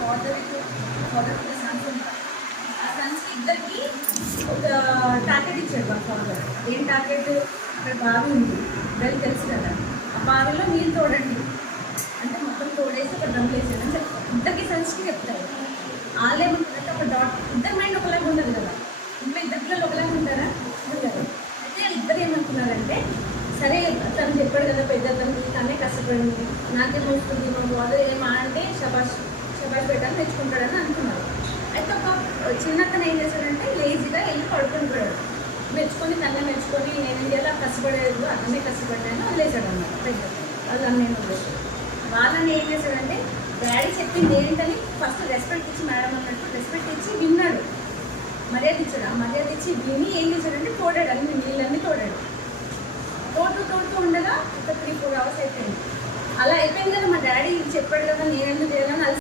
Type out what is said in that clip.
Father Sons ఉంటారు. ఆ సన్స్కి ఇద్దరికి ఒక టార్గెట్ ఇచ్చాడు వాళ్ళ ఫాదర్. ఏం టార్గెట్? అక్కడ బావి ఉంది, వెళ్ళి తెలుసు కదా, ఆ బావిలో నీళ్ళు తోడండి అంటే మొత్తం తోడేసి ఒక డ్రమ్ వేసాడని చెప్తారు. ఇద్దరికి సన్స్కి చెప్తారు. వాళ్ళు ఏమంటారంటే ఒక ఇద్దరు మైండ్ ఒకలాగా ఉండదు కదా, ఇంట్లో ఇద్దరు పిల్లలు ఒకలాగా ఉంటారా? ఉండరు. అయితే ఇద్దరు ఏమనుకున్నారంటే, సరే తను చెప్పాడు కదా పెద్ద తనకి, తనే కష్టపడింది, నాకేమొస్తుంది, మా ఫాదర్ ఏమా అంటే శబాష్ పెట్టాలని మెచ్చుకుంటాడని అనుకున్నారు. అయితే ఒక చిన్నతను ఏం చేశాడంటే లేజీగా వెళ్ళి పడుకుంటాడు. తనే మెచ్చుకొని నేను ఎలా కష్టపడలేదు, అతనే కష్టపడ్డాను వదిలేశాడు అన్నమాట. పెద్ద వాళ్ళు అన్నీ వదిలేశాడు. వాళ్ళని ఏం చేశాడంటే, డాడీ చెప్పింది ఏంటని ఫస్ట్ రెస్పెక్ట్ ఇచ్చి మేడం అన్నట్టు రెస్పెక్ట్ ఇచ్చి విన్నాడు, మర్యాద ఇచ్చాడు. ఆ మర్యాద ఇచ్చి విని ఏం చేశాడంటే తోడాడు, అన్ని నీళ్ళన్నీ తోడాడు. తోడుతూ ఉండగా ఒక 3-4 hours అయిపోయింది. అలా అయిపోయింది కదా, మా డాడీ చెప్పాడు కదా నేను ఎందుకు చేయాలని